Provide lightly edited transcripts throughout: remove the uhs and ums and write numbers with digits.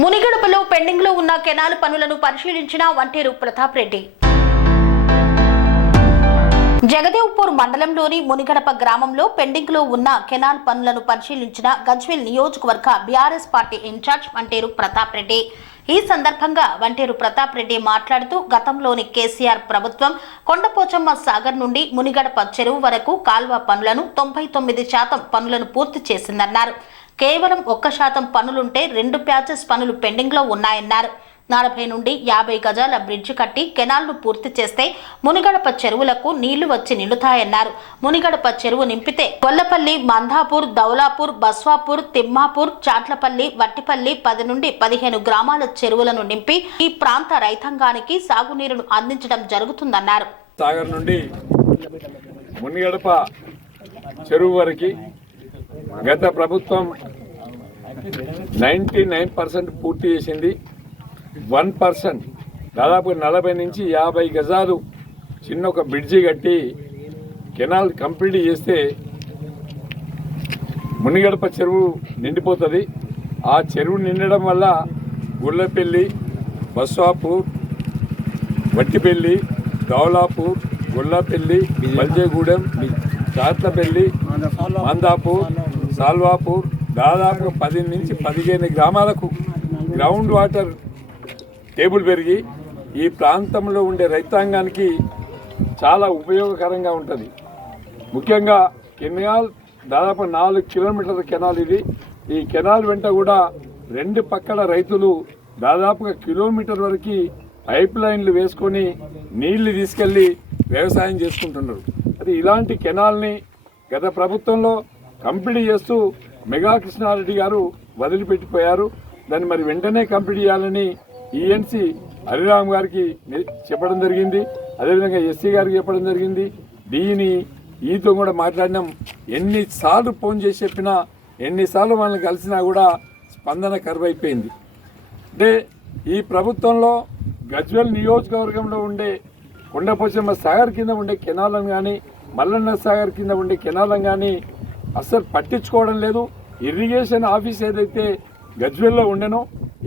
మునిగడపలో pending లో ఉన్న canal పనులను పరిశీలించిన వంటేరు ప్రతాప్ రెడ్డి. జగదేవ్పూర్ మండలంలోని మునిగడప గ్రామంలో పెండింగ్ లో ఉన్న కెనాల్ పనులను పరిశీలించిన గజ్వేల్ నియోజకవర్గ BRS party incharge Vanteru Pratap Reddy. ఈ సందర్భంగా వంటేరు ప్రతాప్ రెడ్డి మాట్లాడుతూ గతంలోని కేసీఆర్ ప్రభుత్వం కొండపోచమ్మ సాగర్ నుండి మునిగడప చెరువు వరకు కాల్వ పనులను 99% పనులను పూర్తి చేసిందన్నారు. కేవలం 1% పనులుంటే 2 ప్యాచెస్ పనులు పెండింగ్ లో ఉన్నాయన్నారు. 40 నుండి 50 గజాల బ్రిడ్జ్ కట్టి కెనాల్ను పూర్తి చేస్తే మునిగడప చెరువులకు నీళ్లు వచ్చి నిండుతాయన్నారు. మునిగడప చెరువు నింపితే కొల్లపల్లి, మందాపూర్, దౌలాపూర్, బస్వాపూర్, తిమ్మాపూర్, చాట్లపల్లి, వట్టిపల్లి 10 నుండి 15 గ్రామాల చెరువులను నింపి ఈ ప్రాంత రైతాంగానికి సాగునీరును అందించడం జరుగుతుందన్నారు. సాగర్ నుండి మునిగడప చెరువు వరకు గత ప్రభుత్వం 99% పూర్తి చేసింది. 1% దాదాపు 40 నుంచి 50 గజాలు చిన్న ఒక బ్రిడ్జి కట్టి కెనాల్ కంప్లీట్ చేస్తే మునిగడప చెరువు నిండిపోతుంది. ఆ చెరువు నిండడం వల్ల గుళ్ళపల్లి, బస్వాపూర్, వట్టిపల్లి, దౌలాపూర్, గుళ్ళపల్లి, బల్జేగూడెం, చాట్లపల్లి, మందాపూర్, సాల్వాపూర్ దాదాపు 10 నుంచి 15 గ్రామాలకు గ్రౌండ్ వాటర్ టేబుల్ పెరిగి ఈ ప్రాంతంలో ఉండే రైతాంగానికి చాలా ఉపయోగకరంగా ఉంటుంది. ముఖ్యంగా కెనాల్ దాదాపు 4 కిలోమీటర్ల కెనాల్ ఇది. ఈ కెనాల్ వెంట కూడా 2 పక్కల రైతులు దాదాపుగా కిలోమీటర్ వరకు పైప్ లైన్లు వేసుకొని నీళ్లు తీసుకెళ్లి వ్యవసాయం చేసుకుంటున్నారు. అది ఇలాంటి కెనాల్ని గత ప్రభుత్వంలో కంప్లీట్ చేస్తూ మెగా కృష్ణారెడ్డి గారు వదిలిపెట్టిపోయారు. దాన్ని మరి వెంటనే కంప్లీట్ చేయాలని ఈఎన్సీ హరిరామ్ గారికి చెప్పడం జరిగింది. అదేవిధంగా ఎస్సీ గారికి చెప్పడం జరిగింది. దీని ఈతో కూడా మాట్లాడినాం. ఎన్నిసార్లు ఫోన్ చేసి చెప్పినా, ఎన్నిసార్లు వాళ్ళని కలిసినా కూడా స్పందన కరువైపోయింది. అంటే ఈ ప్రభుత్వంలో గజ్వేల్ నియోజకవర్గంలో ఉండే కొండపోచమ్మ సాగర్ కింద ఉండే కెనాలను కానీ, మల్లన్న సాగర్ కింద ఉండే కెనాలను కానీ అస్సలు పట్టించుకోవడం లేదు. ఇరిగేషన్ ఆఫీస్ ఏదైతే గజ్వేల్లో ఉండేనో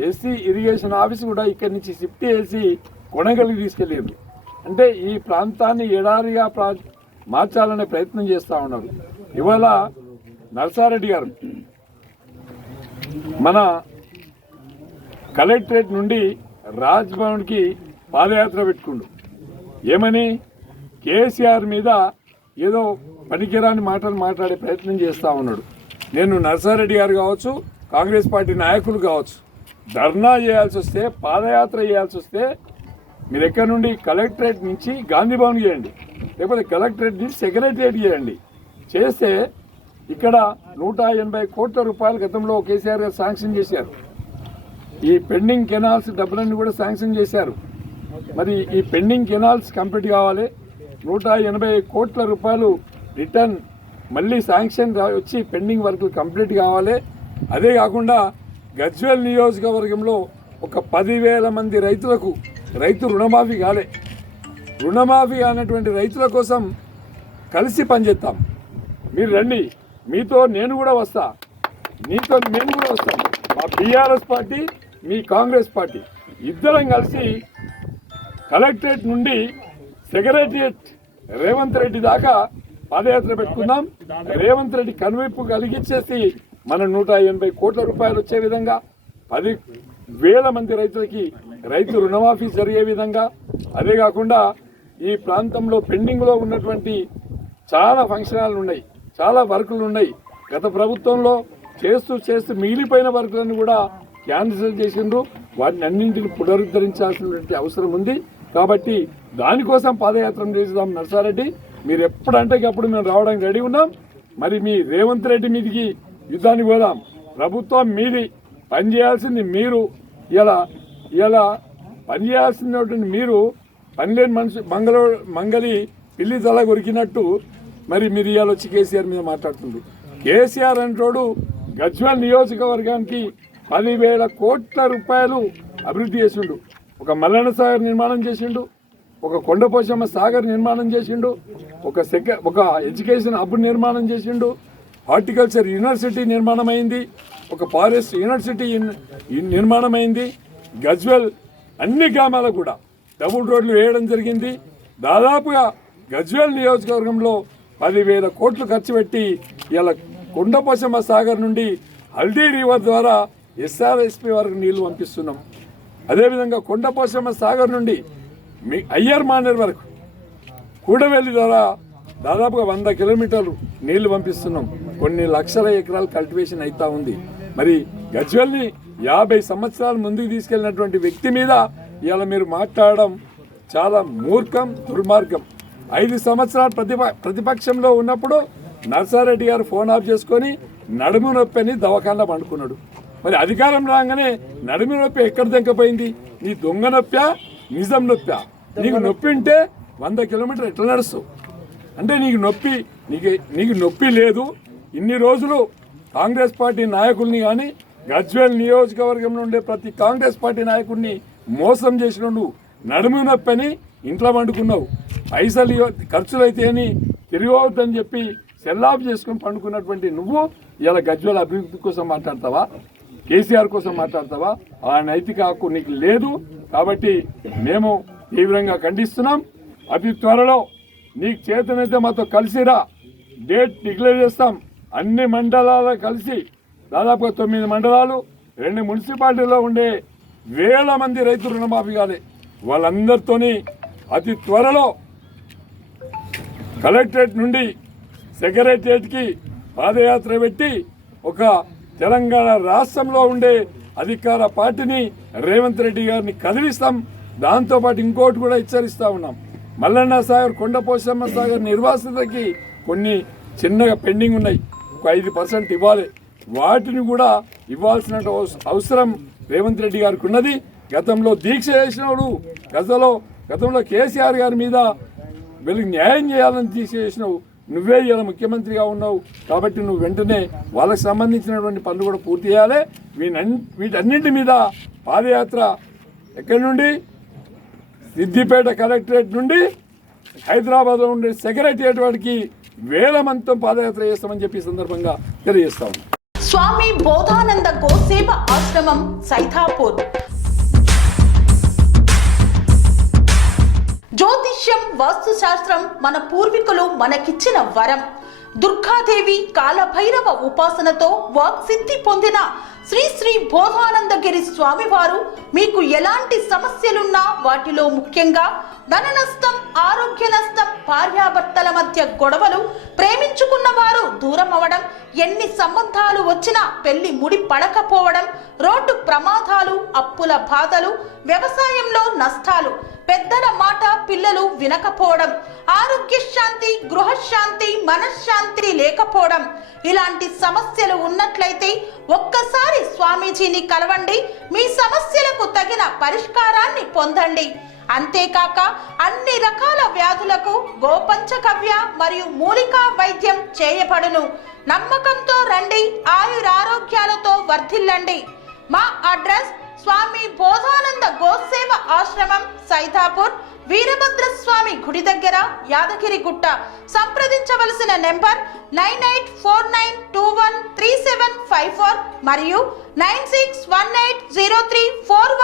ఎస్సీ ఇరిగేషన్ ఆఫీస్ కూడా ఇక్కడి నుంచి షిఫ్ట్ చేసి కొనగలిగి తీసుకెళ్ళారు. అంటే ఈ ప్రాంతాన్ని ఎడారిగా మార్చాలనే ప్రయత్నం చేస్తూ ఉన్నారు. ఇవాళ నర్సారెడ్డి గారు మన కలెక్టరేట్ నుండి రాజ్భవన్కి పాదయాత్ర పెట్టుకుండు. ఏమని కేసీఆర్ మీద ఏదో పనికిరాని మాటలు మాట్లాడే ప్రయత్నం చేస్తూ ఉన్నాడు. నేను నర్సారెడ్డి గారు కావచ్చు, కాంగ్రెస్ పార్టీ నాయకులు కావచ్చు, ధర్నా చేయాల్సి వస్తే, పాదయాత్ర చేయాల్సి వస్తే మీరు ఎక్కడి నుండి కలెక్టరేట్ నుంచి గాంధీ భవన్ చేయండి, లేకపోతే కలెక్టరేట్ నుంచి సెక్రటరియట్ చేయండి. చేస్తే ఇక్కడ 180 కోట్ల రూపాయలు గతంలో కేసీఆర్ గారు శాంక్షన్ చేశారు. ఈ పెండింగ్ కెనాల్స్ డబ్బులన్నీ కూడా శాంక్షన్ చేశారు. మరి ఈ పెండింగ్ కెనాల్స్ కంప్లీట్ కావాలి. 180 కోట్ల రూపాయలు రిటర్న్ మళ్ళీ శాంక్షన్ వచ్చి పెండింగ్ వర్కులు కంప్లీట్ కావాలి. అదే కాకుండా గజ్వేల్ నియోజకవర్గంలో ఒక 10,000 మంది రైతులకు రైతు రుణమాఫీ కాలే. రుణమాఫీ కానటువంటి రైతుల కోసం కలిసి పనిచేస్తాం. మీరు రండి, మీతో నేను కూడా వస్తా, మీతో నేను కూడా వస్తాను. మా బీఆర్ఎస్ పార్టీ, మీ కాంగ్రెస్ పార్టీ ఇద్దరం కలిసి కలెక్టరేట్ నుండి సెక్రటరియట్ రేవంత్ రెడ్డి దాకా పాదయాత్ర పెట్టుకుందాం. రేవంత్ రెడ్డి కనువిప్పు కలిగించేసి మన 180 కోట్ల రూపాయలు వచ్చే విధంగా, 10,000 మంది రైతులకి రైతు రుణమాఫీ జరిగే విధంగా, అదే కాకుండా ఈ ప్రాంతంలో పెండింగ్లో ఉన్నటువంటి చాలా ఫంక్షన్ హాల్లు ఉన్నాయి, చాలా వర్కులు ఉన్నాయి. గత ప్రభుత్వంలో చేస్తూ మిగిలిపోయిన వర్కులను కూడా క్యాన్సిల్ చేసిండ్రు. వాటిని అన్నింటిని పునరుద్ధరించాల్సినటువంటి అవసరం ఉంది. కాబట్టి దానికోసం పాదయాత్ర చేద్దాం. నర్సారెడ్డి, మీరు ఎప్పుడంటే అప్పుడు మేము రావడానికి రెడీ ఉన్నాం. మరి మీ రేవంత్ రెడ్డి మీదికి యుద్ధానికి పోదాం. ప్రభుత్వం మీది, పనిచేయాల్సింది మీరు. ఇలా పనిచేయాల్సినటువంటి మీరు పనిలేని మనిషి మంగలి పిల్లి తల కొరికినట్టు మరి మీరు ఇవాళ వచ్చి కేసీఆర్ మీద మాట్లాడుతుండ్రు. కేసీఆర్ అంటోడు గజ్వేల్ నియోజకవర్గానికి 10,000 కోట్ల రూపాయలు అభివృద్ధి చేసిండు. ఒక మల్లన్న సాగర్ నిర్మాణం చేసిండు, ఒక కొండపోచమ్మ సాగర్ నిర్మాణం చేసిండు, ఒక ఎడ్యుకేషన్ హబ్ నిర్మాణం చేసిండు, హార్టికల్చర్ యూనివర్సిటీ నిర్మాణమైంది, ఒక ఫారెస్ట్ యూనివర్సిటీ నిర్మాణమైంది. గజ్వెల్ అన్ని గ్రామాలకు కూడా డబుల్ రోడ్లు వేయడం జరిగింది. దాదాపుగా గజ్వెల్ నియోజకవర్గంలో 10,000 కోట్లు ఖర్చు పెట్టి ఇలా కొండపోచమ్మ సాగర్ నుండి హల్దీ రివర్ ద్వారా ఎస్ఆర్ఎస్పి వరకు నీళ్లు పంపిస్తున్నాం. అదేవిధంగా కొండపోచమ్మ సాగర్ నుండి అయ్యర్ మానేర్ వరకు కూడవెల్లి ద్వారా దాదాపుగా 100 కిలోమీటర్లు నీళ్లు పంపిస్తున్నాం. కొన్ని లక్షల ఎకరాలు కల్టివేషన్ అవుతా ఉంది. మరి గజ్వెల్ని 50 సంవత్సరాల ముందుకు తీసుకెళ్ళినటువంటి వ్యక్తి మీద ఇవాళ మీరు మాట్లాడడం చాలా మూర్ఖం, దుర్మార్గం. 5 సంవత్సరాలు ప్రతిపక్షంలో ఉన్నప్పుడు నర్సారెడ్డి గారు ఫోన్ ఆఫ్ చేసుకొని నడుము నొప్పి అని దవాఖానలో పండుకున్నాడు. మరి అధికారం రాగానే నడుము నొప్పి ఎక్కడ దెంకపోయింది? నీ దొంగ నొప్పా, నిజం నొప్పా? నీకు నొప్పి ఉంటే 100 కిలోమీటర్లు ఎట్లా నడుస్తావు? అంటే నీకు నొప్పి లేదు. ఇన్ని రోజులు కాంగ్రెస్ పార్టీ నాయకుల్ని కానీ గజ్వేల్ నియోజకవర్గంలో ఉండే ప్రతి కాంగ్రెస్ పార్టీ నాయకుడిని మోసం చేసిన నువ్వు నడుము నొప్పి అని ఇంట్లో వండుకున్నావు. పైసలు ఖర్చులు అయితే అని తిరిగవద్దని చెప్పి సెల్లాఫ్ చేసుకుని పండుకున్నటువంటి నువ్వు ఇలా గజ్వేల్ అభివృద్ధి కోసం మాట్లాడతావా? కేసీఆర్ కోసం మాట్లాడతావా? ఆ నైతిక హక్కు నీకు లేదు. కాబట్టి మేము తీవ్రంగా ఖండిస్తున్నాం. అతి త్వరలో నీకు చేతనైతే మాతో కలిసిరా, డేట్ డిక్లేర్ చేస్తాం. అన్ని మండలాలు కలిసి దాదాపుగా 9 మండలాలు 2 మున్సిపాలిటీలో ఉండే 1000 మంది రైతు రుణమాఫీ కాలే వాళ్ళందరితోని అతి త్వరలో కలెక్టరేట్ నుండి సెక్రటరియట్కి పాదయాత్ర పెట్టి ఒక తెలంగాణ రాష్ట్రంలో ఉండే అధికార పార్టీని రేవంత్ రెడ్డి గారిని కదిలిస్తాం. దాంతోపాటు ఇంకోటి కూడా హెచ్చరిస్తూ ఉన్నాం. మల్లన్న సాగర్, కొండపోచమ్మ సాగర్ నిర్వాసితులకి కొన్ని చిన్నగా పెండింగ్ ఉన్నాయి, ఒక 5% ఇవ్వాలి. వాటిని కూడా ఇవ్వాల్సిన అవసరం రేవంత్ రెడ్డి గారికి ఉన్నది. గతంలో దీక్ష చేసినప్పుడు గతంలో కేసీఆర్ గారి మీద వీళ్ళకి న్యాయం చేయాలని దీక్ష చేసినావు. నువ్వే ఇలా ముఖ్యమంత్రిగా ఉన్నావు కాబట్టి నువ్వు వెంటనే వాళ్ళకి సంబంధించినటువంటి పనులు కూడా పూర్తి చేయాలి. వీటన్నింటి మీద పాదయాత్ర ఎక్కడి నుండి? సిద్దిపేట కలెక్టరేట్ నుండి హైదరాబాద్లో ఉండే సెక్రటరియట్ వాడికి 1000 మందితో పాదయాత్ర చేస్తామని చెప్పి సందర్భంగా తెలియజేస్తాం. స్వామి బోధానంద గోసేవ ఆశ్రమం, సైథాపూర్. జ్యోతిష్యం, వాస్తుశాస్త్రం మన పూర్వీకులు మనకిచ్చిన వరం. దుర్గాదేవి, కాలభైరవ ఉపాసనతో వాక్సిద్ధి పొందిన శ్రీ శ్రీ బోధానందగిరి స్వామివారు మీకు ఎలాంటి సమస్యలున్నా, వాటిలో ముఖ్యంగా ధన నష్టం, ఆరోగ్య నష్టం, భార్యాభర్తల మధ్య గొడవలు, ప్రేమించుకున్న వారు దూరం అవడం, ఎన్ని సంబంధాలు వచ్చినా పెళ్లి ముడి పడకపోవడం, రోడ్డు ప్రమాదాలు, అప్పుల బాధలు, వ్యవసాయంలో నష్టాలు, పెద్దల మాట పిల్లలు వినకపోవడం, ఆరోగ్య శాంతి, గృహశాంతి, మనశ్శాంతి లేకపోవడం, ఇలాంటి సమస్యలు ఉన్నట్లయితే ఒక్కసారి స్వామీజీని కలవండి. మీ సమస్యలకు తగిన పరిష్కారాన్ని పొందండి. అంతేకాక అన్ని రకాల వ్యాధులకు గోపంచకవ్య మరియు మూలికా వైద్యం చేయబడును. నమ్మకంతో రండి, ఆయురారోగ్యాలతో వర్ధిల్లండి. మా అడ్రస్ స్వామి బోధానంద గోసేవ ఆశ్రమం, సైథాపూర్, వీరభద్రస్వామి గుడి దగ్గర, యాదగిరిగుట్ట. సంప్రదించవలసిన నెంబర్ 9849213754 మరియు 96180341